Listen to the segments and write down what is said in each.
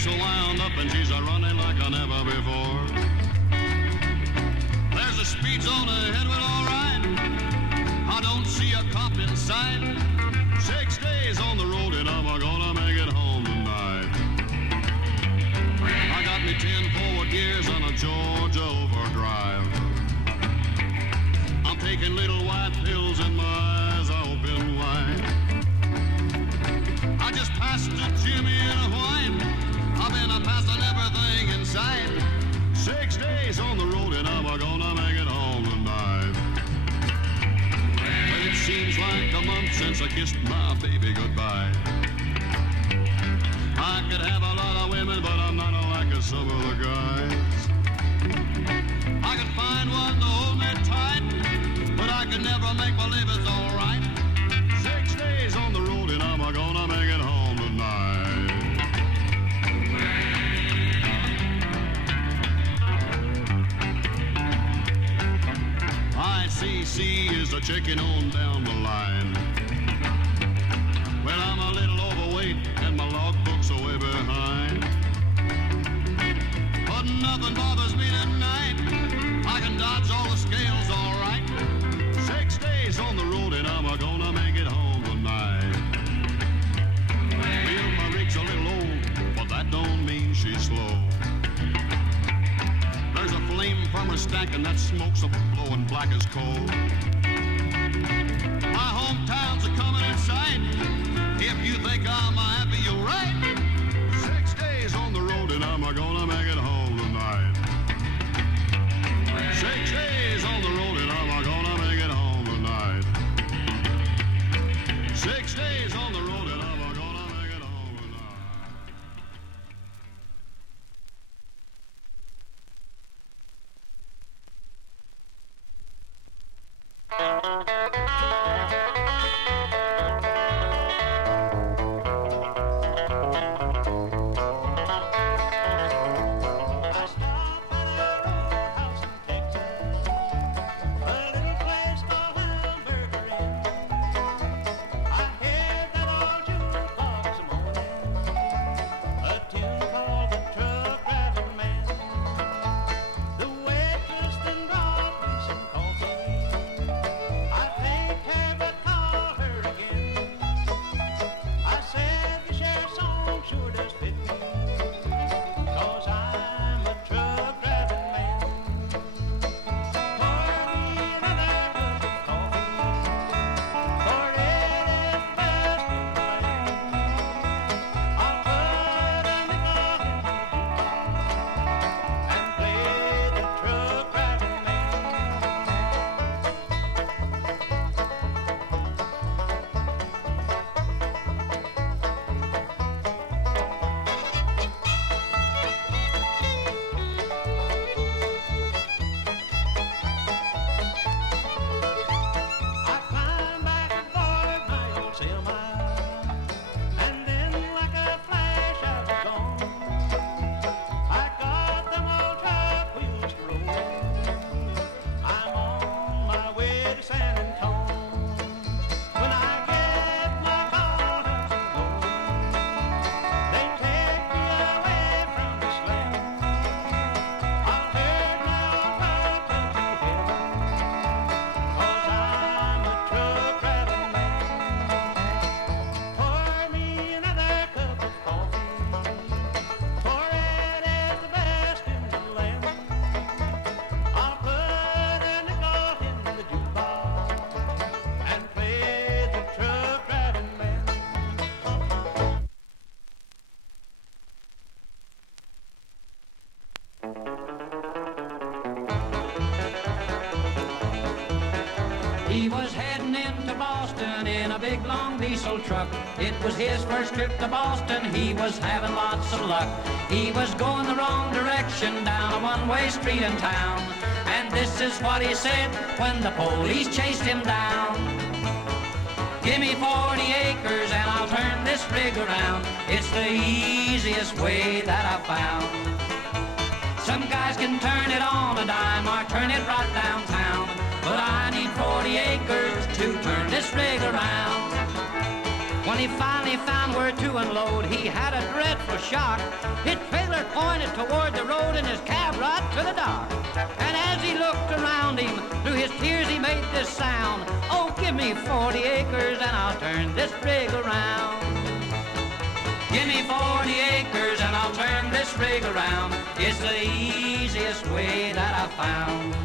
She's so wound up and she's a-running like I never before. There's a speed zone ahead, well, all right. I don't see a cop in sight. 6 days on the road and I'm gonna make it home tonight. I got me 10 forward gears on a Georgia overdrive. I'm taking little white pills and my eyes are open wide. I just passed a Jimmy in a white. I've been a passing everything in sight. 6 days on the road and I'm gonna make it home tonight. Well, it seems like a month since I kissed my baby goodbye. I could have a lot of women, but I'm not like some of the guys. I could find one to hold me tight, but I could never make believe it's all right. 6 days on the road and I'm gonna make it home tonight. ICC is a checking on down the line. Well, I'm a little overweight and my logbook's are way behind. But nothing bothers me tonight. I can dodge all the scales all right. 6 days on the road and I'm gonna make it home tonight. Well, my rig's a little old, but that don't mean she's slow. There's a flame from her stack and that smoke's a-blowing black as coal. My hometown's a-coming in sight. If you think I'm happy, you're right. 6 days on the road and I'm gonna make it home tonight. 6 days on the road and I'm gonna make it home tonight. 6 days on the road and I'm gonna make it home tonight. He was heading into Boston in a big long diesel truck. It was his first trip to Boston, he was having lots of luck. He was going the wrong direction down a one-way street in town. And this is what he said when the police chased him down. Give me 40 acres and I'll turn this rig around. It's the easiest way that I've found. Some guys can turn it on a dime or turn it right downtown, but I need 40 acres to turn this rig around. When he finally found where to unload, he had a dreadful shock. His trailer pointed toward the road and his cab right to the dock. And as he looked around him, through his tears he made this sound. Oh, give me 40 acres and I'll turn this rig around. Give me 40 acres and I'll turn this rig around. It's the easiest way that I've found.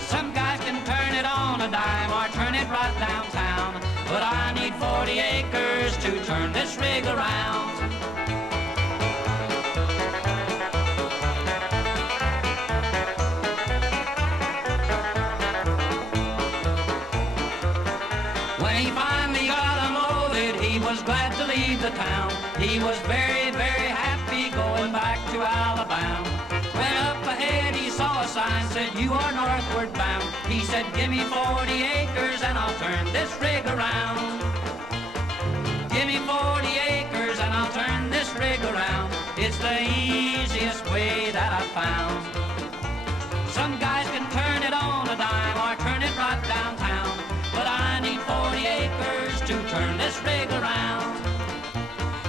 Some guys can turn it on a dime or turn it right downtown, but I need 40 acres to turn this rig around. When he finally got unloaded, he was glad to leave the town. He was very, very happy going back to Alabama. When up ahead he saw a sign, said, you are northward bound. He said, give me 40 acres and I'll turn this rig around. Give me 40 acres and I'll turn this rig around. It's the easiest way that I've found. Some guys can turn it on a dime or turn it right downtown, but I need 40 acres to turn this rig around.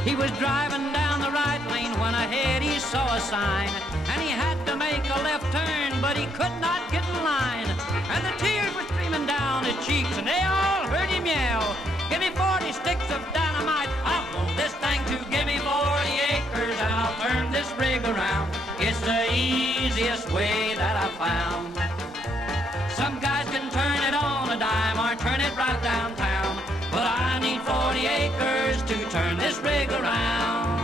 He was driving down the right lane when ahead he saw a sign, and he had to make a left turn, but he could not get in line. And the tears were streaming down his cheeks, and they all heard him yell, give me 40 sticks of dynamite, I'll blow this thing to give me 40 acres, and I'll turn this rig around. It's the easiest way that I've found. Some guys can turn it on a dime or turn it right downtown, but I need 40 acres to turn this rig around.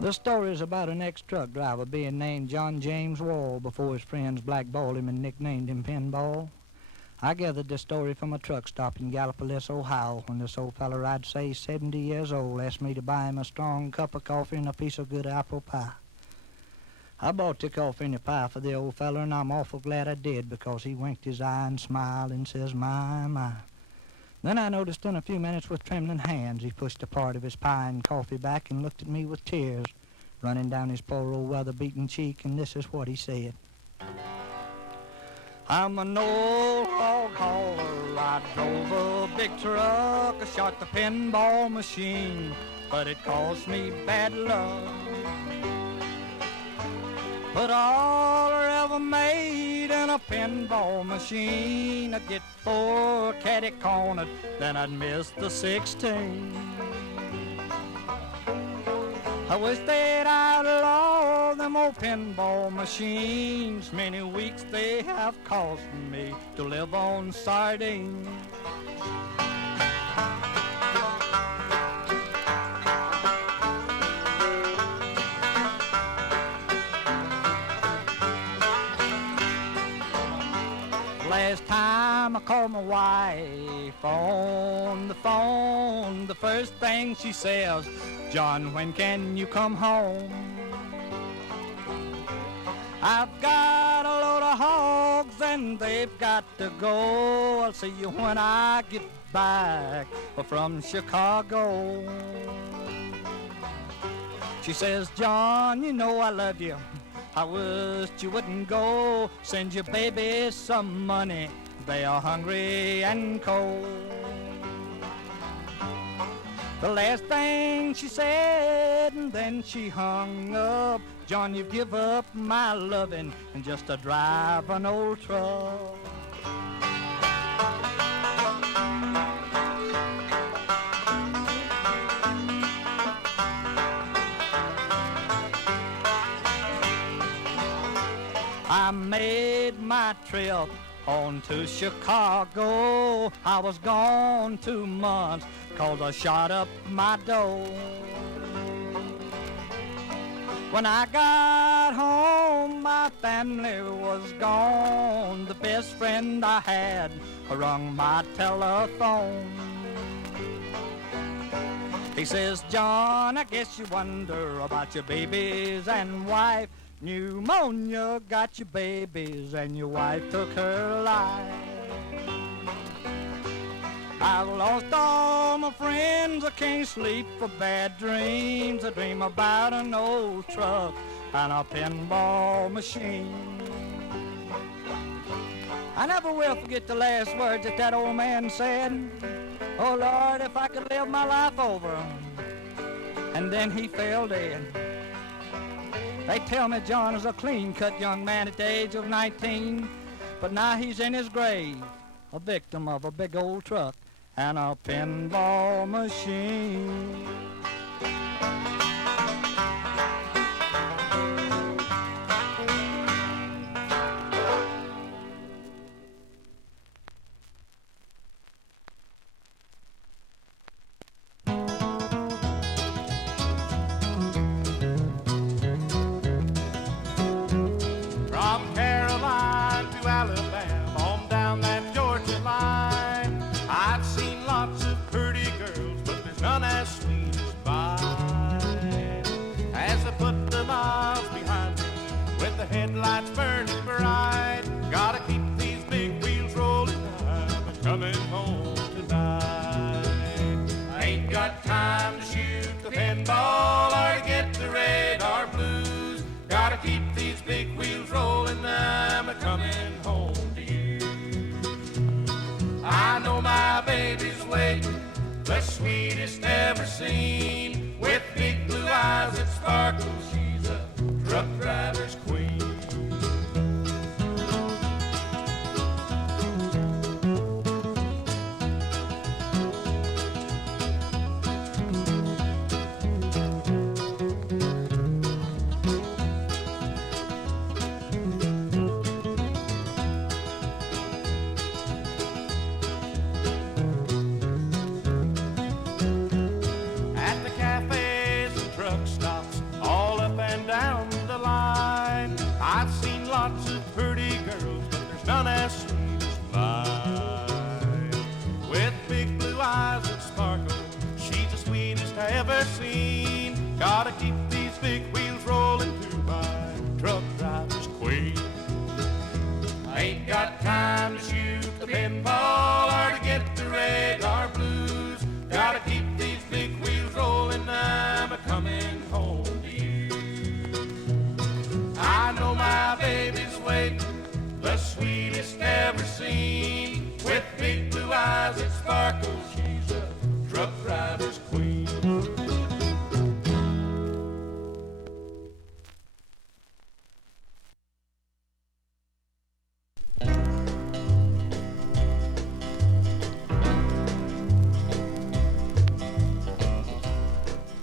The story is about an ex-truck driver being named John James Wall before his friends blackballed him and nicknamed him Pinball. I gathered this story from a truck stop in Gallipolis, Ohio, when this old feller, I'd say 70 years old, asked me to buy him a strong cup of coffee and a piece of good apple pie. I bought the coffee and the pie for the old feller, and I'm awful glad I did, because he winked his eye and smiled and says, my, my. Then I noticed in a few minutes with trembling hands he pushed a part of his pie and coffee back and looked at me with tears running down his poor old weather-beaten cheek, and this is what he said. I'm an old hog hauler, I drove a big truck, I shot the pinball machine, but it cost me bad luck. But all I ever made in a pinball machine, I'd get 4 catty cornered, then I'd miss the 16. I wish they'd outlaw them old pinball machines. Many weeks they have cost me to live on sardines. Last time I called my wife on the phone, the first thing she says, John, when can you come home? I've got a load of hogs and they've got to go. I'll see you when I get back from Chicago. She says, John, you know I love you. I wish you wouldn't go. Send your babies some money. They are hungry and cold. The last thing she said, and then she hung up. John, you give up my loving and just to drive an old truck. I made my trip on to Chicago. I was gone 2 months 'cause I shot up my dough. When I got home, my family was gone. The best friend I had rung my telephone. He says, John, I guess you wonder about your babies and wife. Pneumonia got your babies and your wife took her life. I've lost all my friends, I can't sleep for bad dreams. I dream about an old truck and a pinball machine. I never will forget the last words that old man said. Oh Lord, if I could live my life over. And then he fell dead. They tell me John is a clean-cut young man at the age of 19, but now he's in his grave, a victim of a big old truck and a pinball machine. From Caroline to Alabama, on down that Georgia line, I've seen lots of pretty girls, but there's none as sweet as mine. As I put the miles behind me, with the headlights burning bright, gotta keep these big wheels rolling, I'm coming home tonight. I ain't got time to shoot the pinball or to get the radar blues. Gotta keep these big wheels rolling, I'm coming home to you. I know my baby's waiting, the sweetest ever seen, with big blue eyes that sparkle, she's a truck driver's queen. At the cafes and truck stops, all up and down the line, I've seen lots of pretty girls, but there's none as sweet as mine. With big blue eyes that sparkle, she's the sweetest I ever seen. Gotta keep these big wheels rolling to my truck driver's queen. I ain't got time to shoot the pinball or to get the radar blues. Gotta keep these big wheels rolling, I'm a-coming home to you. I know my baby's waiting, the sweetest ever seen, with big blue eyes that sparkle, she's a truck driver's queen.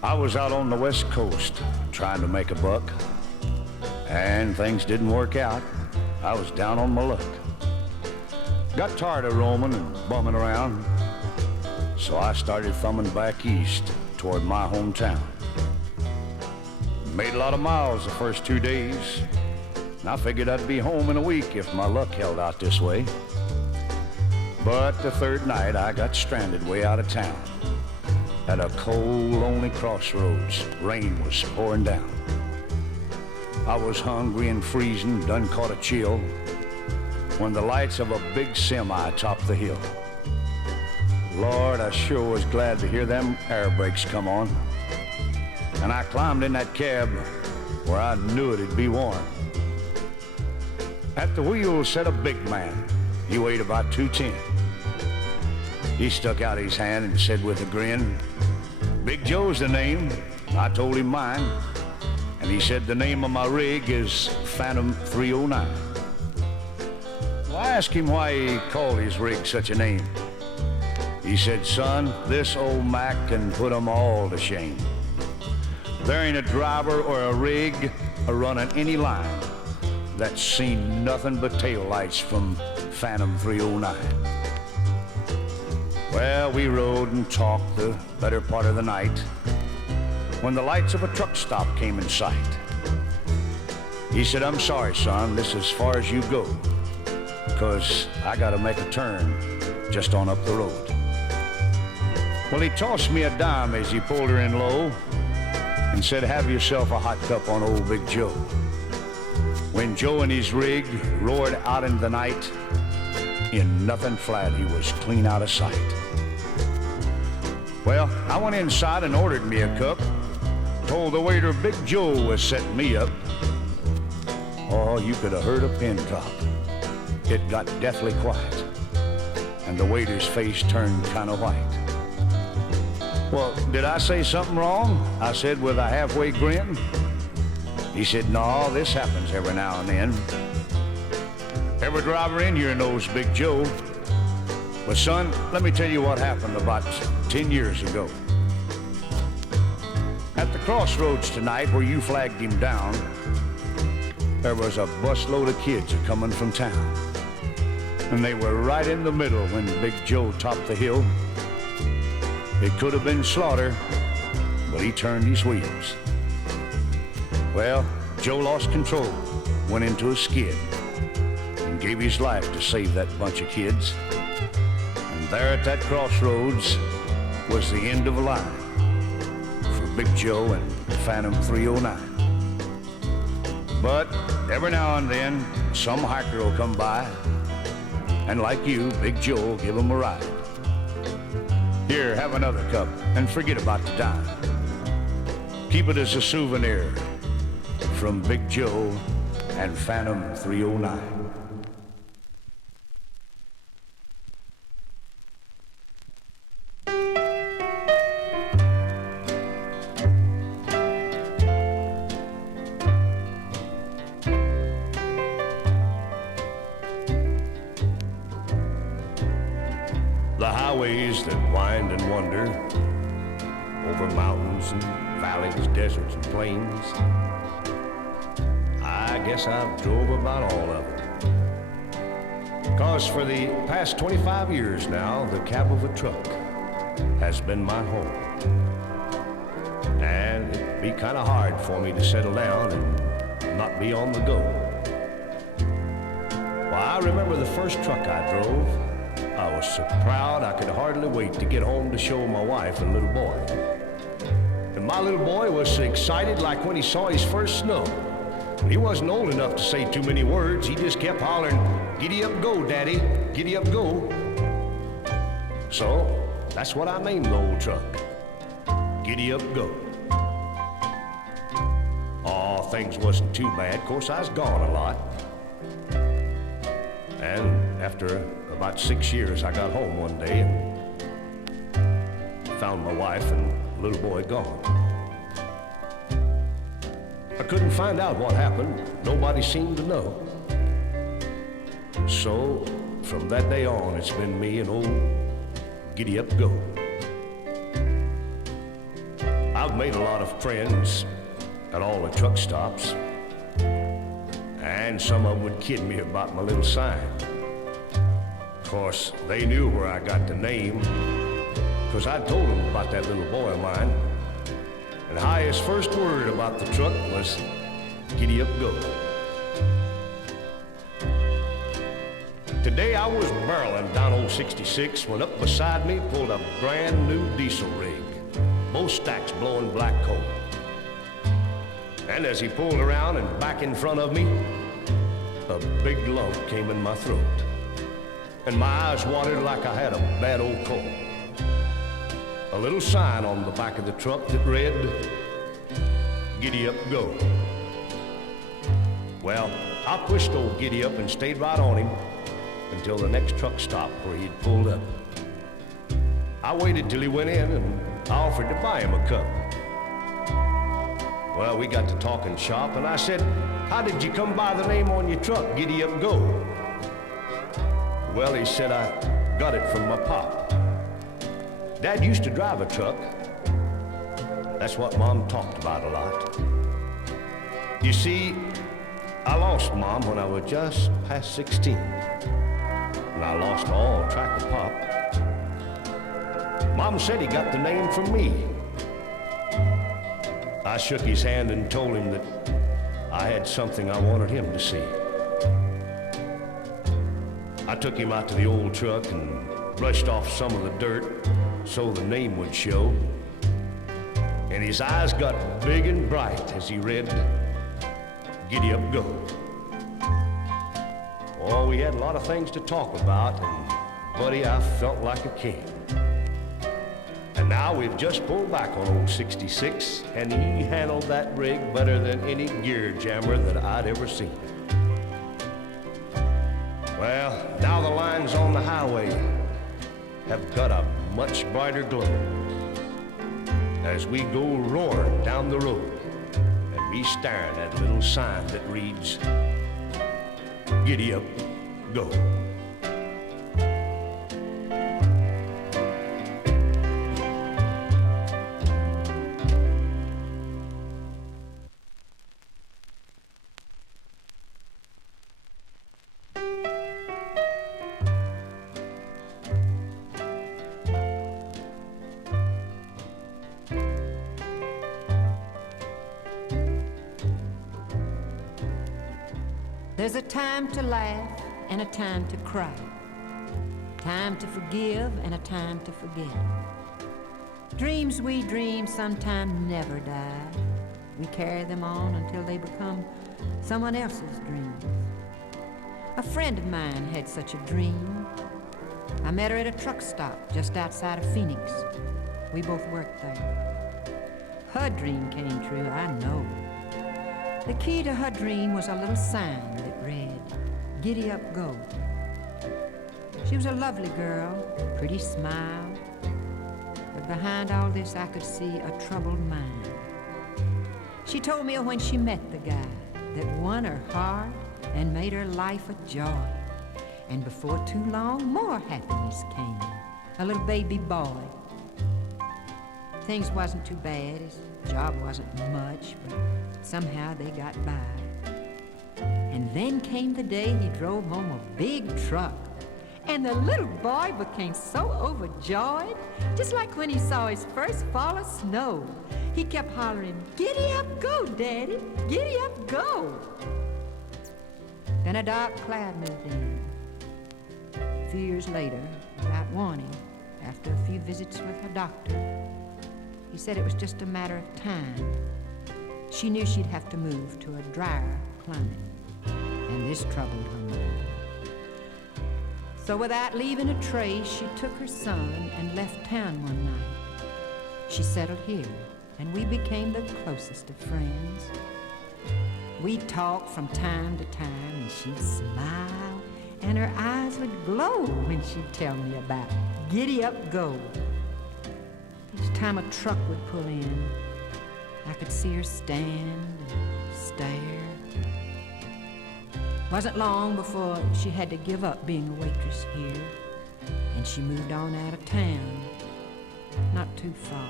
I was out on the West Coast trying to make a buck, and things didn't work out. I was down on my luck. Got tired of roaming and bumming around, so I started thumbing back east toward my hometown. Made a lot of miles the first 2 days, and I figured I'd be home in a week if my luck held out this way. But the third night I got stranded way out of town at a cold, lonely crossroads. Rain was pouring down. I was hungry and freezing, done caught a chill, when the lights of a big semi topped the hill. Lord, I sure was glad to hear them air brakes come on. And I climbed in that cab where I knew it'd be warm. At the wheel sat a big man. He weighed about 210. He stuck out his hand and said with a grin, "Big Joe's the name." I told him mine, and he said the name of my rig is Phantom 309. Well, I asked him why he called his rig such a name. He said, "Son, this old Mac can put 'em all to shame. There ain't a driver or a rig a-running any line that's seen nothing but taillights from Phantom 309. Well, we rode and talked the better part of the night when the lights of a truck stop came in sight. He said, "I'm sorry, son, this is as far as you go, 'cause I gotta make a turn just on up the road." Well, he tossed me a dime as he pulled her in low and said, "Have yourself a hot cup on old Big Joe." When Joe and his rig roared out into the night, in nothing flat, he was clean out of sight. Well, I went inside and ordered me a cup. Told the waiter Big Joe was setting me up. Oh, you could have heard a pin drop. It got deathly quiet, and the waiter's face turned kind of white. Well, did I say something wrong? I said with a halfway grin. He said, no, this happens every now and then. Every driver in here knows Big Joe. But son, let me tell you what happened about 10 years ago. At the crossroads tonight where you flagged him down, there was a busload of kids coming from town. And they were right in the middle when Big Joe topped the hill. It could have been slaughter, but he turned his wheels. Well, Joe lost control, went into a skid, and gave his life to save that bunch of kids. And there at that crossroads was the end of a line for Big Joe and Phantom 309. But every now and then, some hiker will come by, and like you, Big Joe will give him a ride. Here, have another cup, and forget about the dime. Keep it as a souvenir from Big Joe and Phantom 309. The highways that wind and wander over mountains and valleys, deserts and plains, I guess I've drove about all of it. 'Cause for the past 25 years now, the cab of a truck has been my home. And it'd be kind of hard for me to settle down and not be on the go. Well, I remember the first truck I drove. I was so proud I could hardly wait to get home to show my wife and little boy. And my little boy was so excited like when he saw his first snow. He wasn't old enough to say too many words. He just kept hollering, "Giddy up go, Daddy, giddy up go." So that's what I named the old truck, Giddy Up Go. Oh, things wasn't too bad. Of course, I was gone a lot. And after about 6 years, I got home one day and found my wife and little boy gone. I couldn't find out what happened. Nobody seemed to know. So from that day on, it's been me and old Giddy Up Go. I've made a lot of friends at all the truck stops, and some of them would kid me about my little sign. Of course, they knew where I got the name, because I told them about that little boy of mine. And how his first word about the truck was, "Giddy up go." Today I was barreling down old 66 when up beside me pulled a brand new diesel rig, both stacks blowing black coal. And as he pulled around and back in front of me, a big lump came in my throat, and my eyes watered like I had a bad old cold. A little sign on the back of the truck that read, "Giddy Up Go." Well, I pushed old Giddy Up and stayed right on him until the next truck stop where he'd pulled up. I waited till he went in and I offered to buy him a cup. Well, we got to talking shop and I said, "How did you come by the name on your truck, Giddy Up Go?" Well, he said, "I got it from my pop. Dad used to drive a truck. That's what Mom talked about a lot. You see, I lost Mom when I was just past 16. And I lost all track of Pop. Mom said he got the name from me. I shook his hand and told him that I had something I wanted him to see. I took him out to the old truck and brushed off some of the dirt so the name would show. And his eyes got big and bright as he read, "Giddy Up Go." Oh, we had a lot of things to talk about, and buddy, I felt like a king. And now we've just pulled back on old 66, and he handled that rig better than any gear jammer that I'd ever seen. Well, now the lines on the highway have got a much brighter glow as we go roaring down the road and me staring at a little sign that reads, Giddy Up Go. There's a time to laugh and a time to cry, time to forgive and a time to forget. Dreams we dream sometimes never die. We carry them on until they become someone else's dreams. A friend of mine had such a dream. I met her at a truck stop just outside of Phoenix. We both worked there. Her dream came true, I know. The key to her dream was a little sign that read, Giddy Up Go. She was a lovely girl, pretty smile, but behind all this I could see a troubled mind. She told me when she met the guy that won her heart and made her life a joy. And before too long, more happiness came, a little baby boy. Things wasn't too bad, his job wasn't much, but somehow they got by. And then came the day he drove home a big truck. And the little boy became so overjoyed, just like when he saw his first fall of snow. He kept hollering, Giddy up, go, Daddy, giddy up, go. Then a dark cloud moved in. A few years later, without warning, after a few visits with her doctor, he said it was just a matter of time. She knew she'd have to move to a drier climate, and this troubled her mind. So without leaving a trace, she took her son and left town one night. She settled here, and we became the closest of friends. We'd talk from time to time, and she'd smile, and her eyes would glow when she'd tell me about Giddy Up Go. Each time a truck would pull in, I could see her stand and stare. Wasn't long before she had to give up being a waitress here, and she moved on out of town, not too far.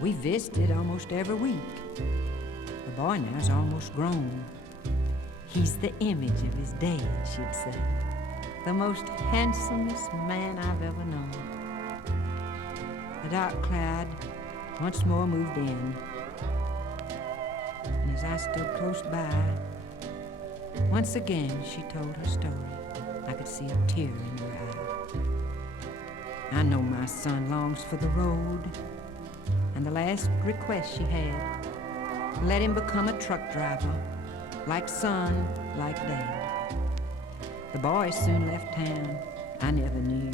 We visited almost every week. The boy now's almost grown. He's the image of his dad, she'd say. The most handsomest man I've ever known. The dark cloud once more moved in, and as I stood close by, once again she told her story. I could see a tear in her eye. I know my son longs for the road, and the last request she had, let him become a truck driver, like son, like dad. The boy soon left town. I never knew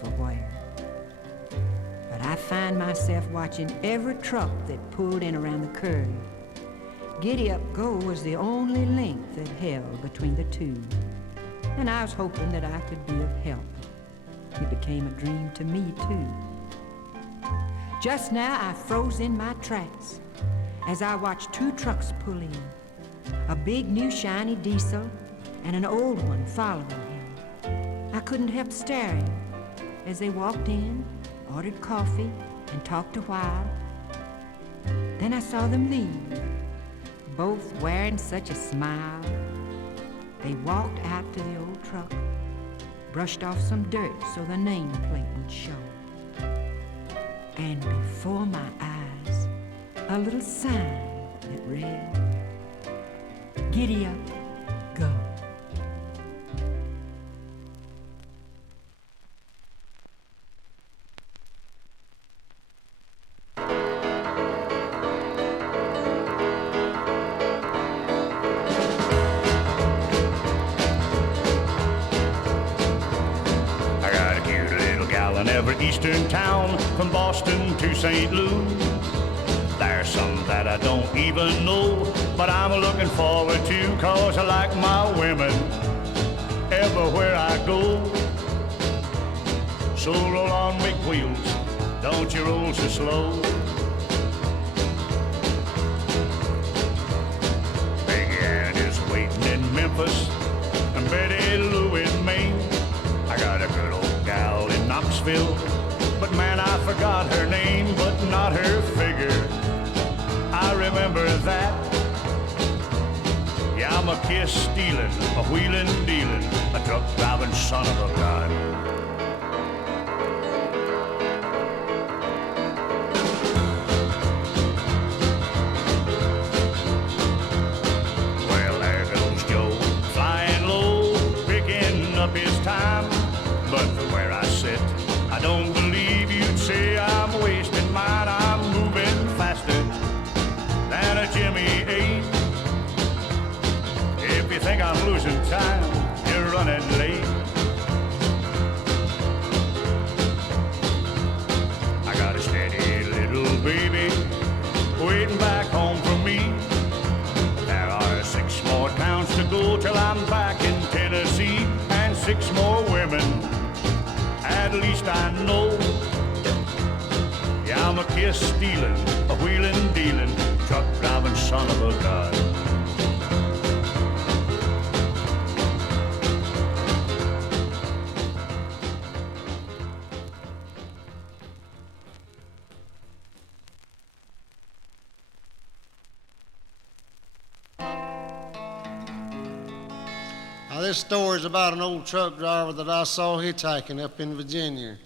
for where. But I find myself watching every truck that pulled in around the curve. Giddy Up Go was the only link that held between the two, and I was hoping that I could be of help. It became a dream to me, too. Just now, I froze in my tracks as I watched two trucks pull in, a big new shiny diesel and an old one following him. I couldn't help staring as they walked in, ordered coffee, and talked a while. Then I saw them leave, both wearing such a smile. They walked out to the old truck, brushed off some dirt so the nameplate would show. And before my eyes, a little sign that read, Giddy Up Go. every eastern town from Boston to St. Louis. There's some that I don't even know, but I'm looking forward to, 'cause I like my women everywhere I go. So roll on big wheels, don't you roll so slow. Big Ann is waiting in Memphis, and Betty Lou in Maine. I got a good old gal in Knoxville, but man, I forgot her name, but not her figure. I remember that. Yeah, I'm a kiss stealing, a wheeling dealing, a truck driving son of a gun. Well, there goes Joe, flying low, picking up his time. But from where I sit, I don't believe you'd say I'm wasting mine. I'm moving faster than a Jimmy 8. If you think I'm losing time, you're running late. I got a steady little baby waiting back home for me. There are 6 more towns to go till I'm back in Tennessee, and 6 more women, at least I know. Yeah, I'm a kiss stealing, a wheeling dealing, truck driving son of a gun. Now, this story is about an old truck driver that I saw hitchhiking up in Virginia.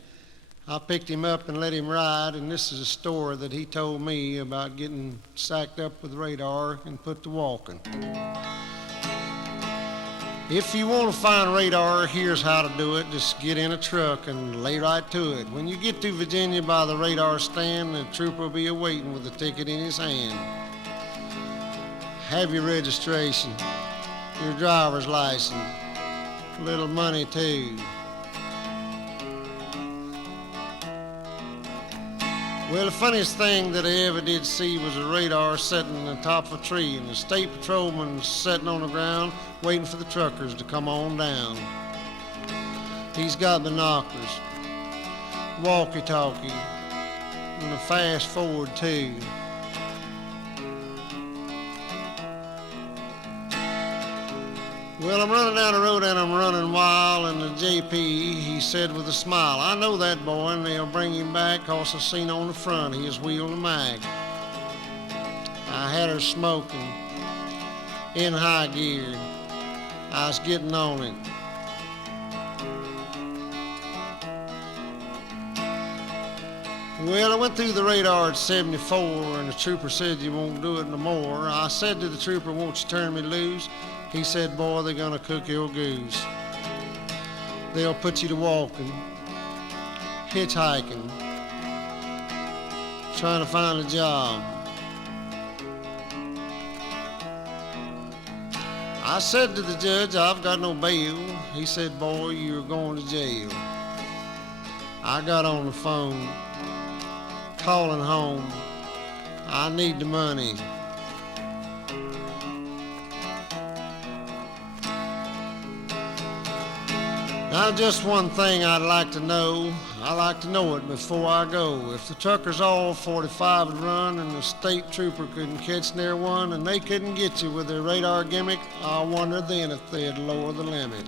I picked him up and let him ride, and this is a story that he told me about getting stacked up with radar and put to walking. If you want to find radar, here's how to do it. Just get in a truck and lay right to it. When you get to Virginia by the radar stand, the trooper will be awaiting with a ticket in his hand. Have your registration, your driver's license, a little money too. Well, the funniest thing that I ever did see was a radar sitting on top of a tree, and the state patrolman sitting on the ground waiting for the truckers to come on down. He's got binoculars, walkie-talkie, and a fast forward too. Well, I'm running down the road and I'm running wild, and the JP, he said with a smile, I know that boy, and they'll bring him back, 'cause I seen on the front he was wheeling a mag. I had her smoking in high gear. I was getting on it. Well, I went through the radar at 74, and the trooper said, you won't do it no more. I said to the trooper, won't you turn me loose? He said, boy, they're gonna cook your goose. They'll put you to walking, hitchhiking, trying to find a job. I said to the judge, I've got no bail. He said, boy, you're going to jail. I got on the phone, calling home. I need the money. Now, just one thing I'd like to know. I like to know it before I go. If the truckers all 45 would run and the state trooper couldn't catch near one and they couldn't get you with their radar gimmick, I wonder then if they'd lower the limit.